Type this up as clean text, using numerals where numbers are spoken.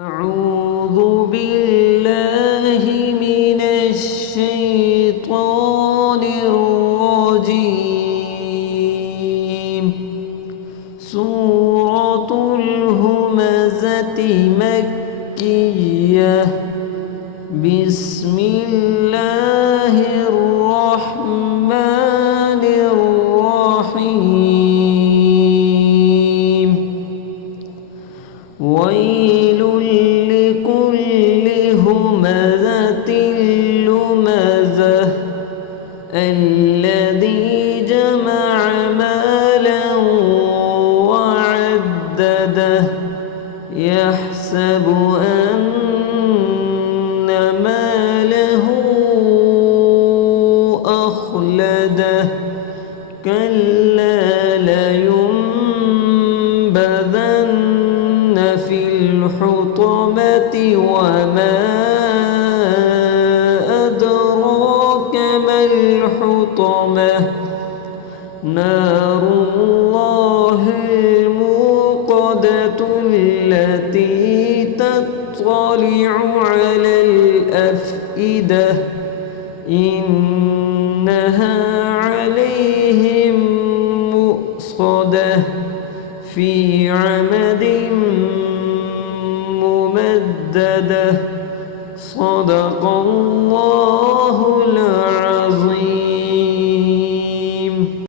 أعوذ بالله من الشيطان الرجيم. سورة الهمزة مكية. بسم الله الرحمن الرحيم. ويل لكل همزة لمزة الذي جمع مالا وعدده يحسب أن ماله أخلده كلا لينبذن في الحطمة وما أدراك ما الحطمة نار الله الموقدة التي تطلع على الأفئدة إنها عليهم مؤصدة في عمد ممددة. صدق الله